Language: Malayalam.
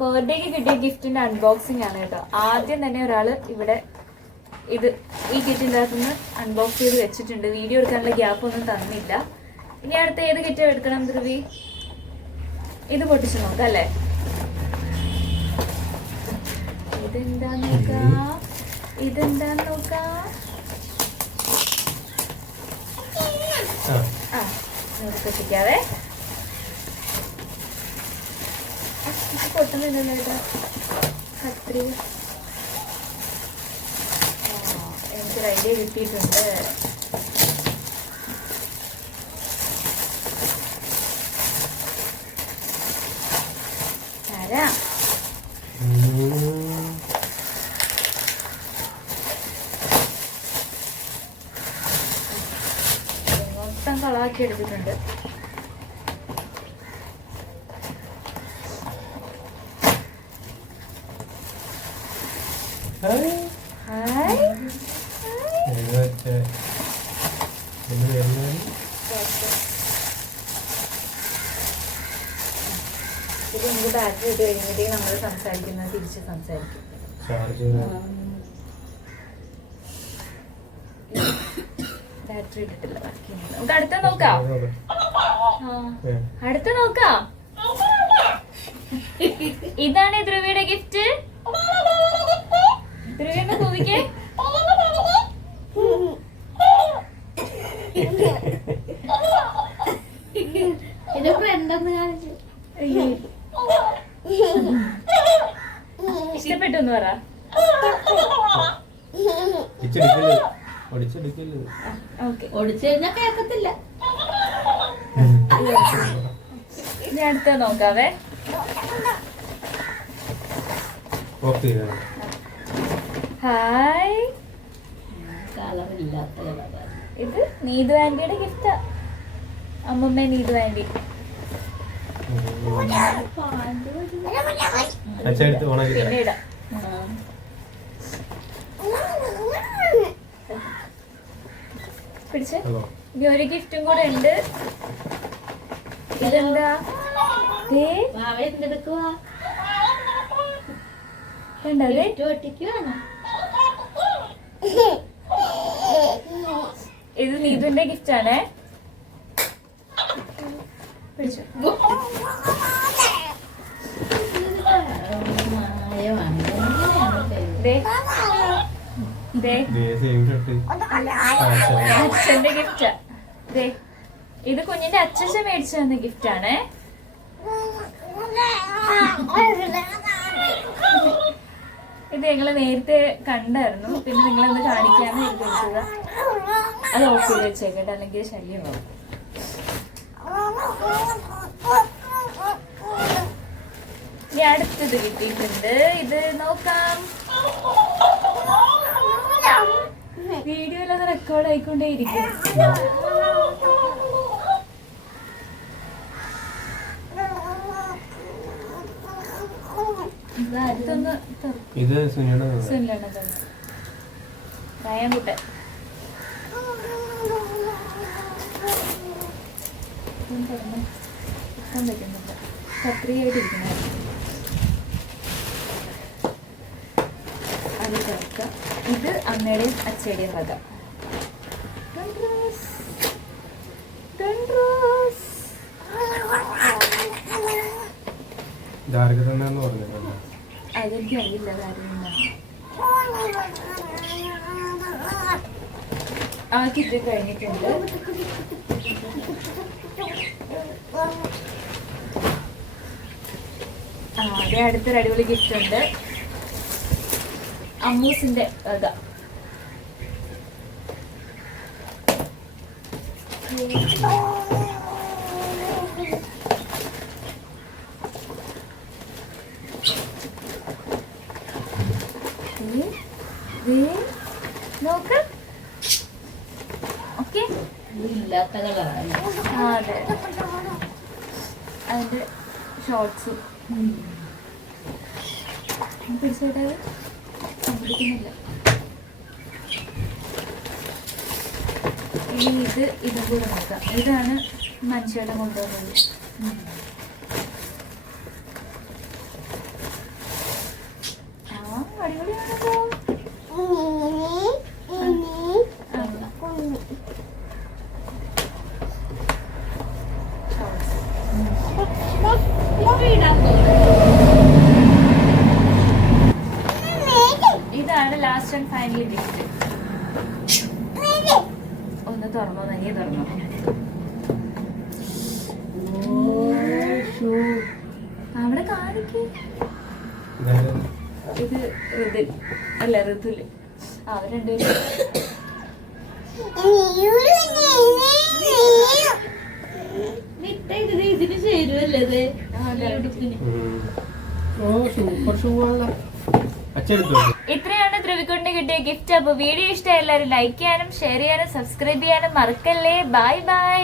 ബർത്ത്ഡേക്ക് കിട്ടിയ ഗിഫ്റ്റിന്റെ അൺബോക്സിംഗ് ആണ് കേട്ടോ. ആദ്യം തന്നെ ഒരാൾ ഇവിടെ ഇത് ഈ കിറ്റിന്റെ അകത്തുനിന്ന് അൺബോക്സ് ചെയ്ത് വെച്ചിട്ടുണ്ട്. വീഡിയോ എടുക്കാനുള്ള ഗ്യാപ്പ് ഒന്നും തന്നില്ല. ഇനി അടുത്ത ഏത് കിറ്റ് എടുക്കണം ധ്രുവി? ഇത് പൊട്ടിച്ചു നോക്കാം അല്ലേ? ഇതെന്താന്ന് നോക്കാം? ഇതെന്താന്ന് നോക്കാം? ആ. ആ നമുക്ക് പൊട്ടിക്കാവേ ഇത് പൊട്ടുന്നില്ലല്ലോ കത്രിക. എനിക്കൊരു ഐഡിയ കിട്ടിയിട്ടുണ്ട്. തരാം. മൊത്തം കളാക്കി എടുത്തിട്ടുണ്ട്. കഴിഞ്ഞിട്ട് നമ്മൾ സംസാരിക്കും അടുത്ത നോക്കാം അടുത്ത നോക്കാം ഇതാണ് ധ്രുവിയുടെ ഗിഫ്റ്റ് ധ്രുവിയുടെ കൂവിക്ക് ഇത് ഫ്രണ്ടെന്ന് കാണിച്ചു? ഇഷ്ടപ്പെട്ടു എന്ന് പറ. ഓക്കെ. ഒടിച്ചു കഴിഞ്ഞാൽ കേക്കത്തില്ല. ഇനി അടുത്ത നോക്കാവേ. ചെയ്താണ് ഹായ് കളറില്ലാത്ത കളറാണ് ഇത് നീതു ആന്റിയുടെ ഗിഫ്റ്റാ അമ്മമ്മ നീതു ആന്റി. പിടിച്ച്. ഹലോ. ഇനി ഒരു ഗിഫ്റ്റും കൂടെ ഉണ്ട്. ഇതെന്താ? എന്തെടുക്കുവാ? ഇത് നീതുന്റെ ഗിഫ്റ്റ് ആണേ. അച്ഛന്റെ ഗിഫ്റ്റ് ദേ. ഇത് കുഞ്ഞിന്റെ അച്ഛൻ മേടിച്ചു തന്ന ഗിഫ്റ്റ് ആണേ. ഇത് ഞങ്ങൾ നേരത്തെ കണ്ടായിരുന്നു. പിന്നെ നിങ്ങളൊന്ന് കാണിക്കാന്ന് എനിക്ക് വെച്ചതാ അത് ഓഫ് ചെയ്ത് വെച്ചേക്കട്ടെ അല്ലെങ്കിൽ ശല്യമാവും ഇനി അടുത്തത് കിട്ടിയിട്ടുണ്ട്. ഇത് നോക്കാം. വീഡിയോയിൽ അത് റെക്കോർഡ് ആയിക്കൊണ്ടേയിരിക്കും ഇത് അടുത്തൊന്ന് തുറ- ഇത് സുനിയുടെ സുനിലാണ് തന്നെ റയാൻകുട്ടൻ ഇതൊന്ന് തുറന്ന് ഇപ്പം പറ്റുന്നില്ല കത്രിയായിട്ടിരിക്കുന്നത് അത് ചേർക്കാം ഇത് അമ്മയുടെയും അച്ഛയുടെയും വക ഗൺറോസ്. ഗൺറോസ്. പറഞ്ഞിട്ടുണ്ട് അതെനിക്ക് അറിയില്ല കാര്യം. ആ കിറ്റ് കഴിഞ്ഞിട്ടുണ്ട്. ആ അതെ അടുത്തൊരു അടിപൊളി ഗിഫ്റ്റ് ഉണ്ട്. അമ്മൂസിന്റെ ദേ, ദേ, നോക്ക് ഓക്കെ അതിന്റെ ഷോർട്സും ഇനി ഇത് ഇതും കൂടെ നോക്കാം. ഇതാണ് മനുഷ്യരുടെ കൊണ്ടുവന്നത്. ഇതാണ് ലാസ്റ്റ് ആൻഡ് ഫൈനലി ഗിഫ്റ്റ് ഒന്ന് തുറന്നോ നനിയെ തുറന്നോ? അവിടെ കാണിക്കേ. ഇത് ഋതു അല്ല ഋതുൽ. അവരുണ്ട് ഇത്രയാണ് ധ്രുവിക്കൊണ്ട് കിട്ടിയ ഗിഫ്റ്റ് അപ്പൊ വീഡിയോ ഇഷ്ടം എല്ലാവരും ലൈക്ക് ചെയ്യാനും ഷെയർ ചെയ്യാനും സബ്സ്ക്രൈബ് ചെയ്യാനും മറക്കല്ലേ? Bye bye